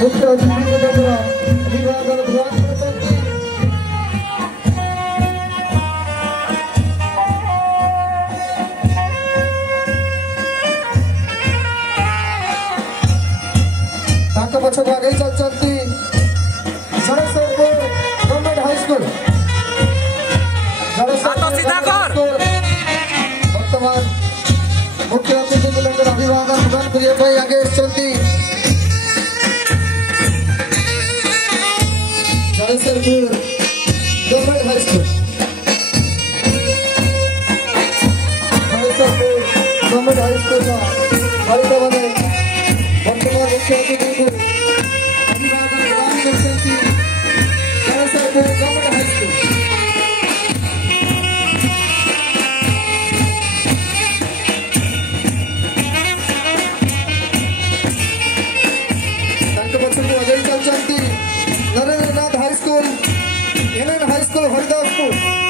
मुख्य अतिथि द्वारा अभिवादन प्रदान करते ताका पछक आगे चलती सरसपुर गवर्नमेंट हाई स्कूल वर्तमान मुख्य अतिथि अभिवादन प्रदान करिए आगे चलती Saraspur government high school Saraspur government high school का बालिका बने वर्तमान मुख्य अतिथि अभिवादन प्रदान करती Saraspur government high school Narendranath high school, NN high school, Haridaspur.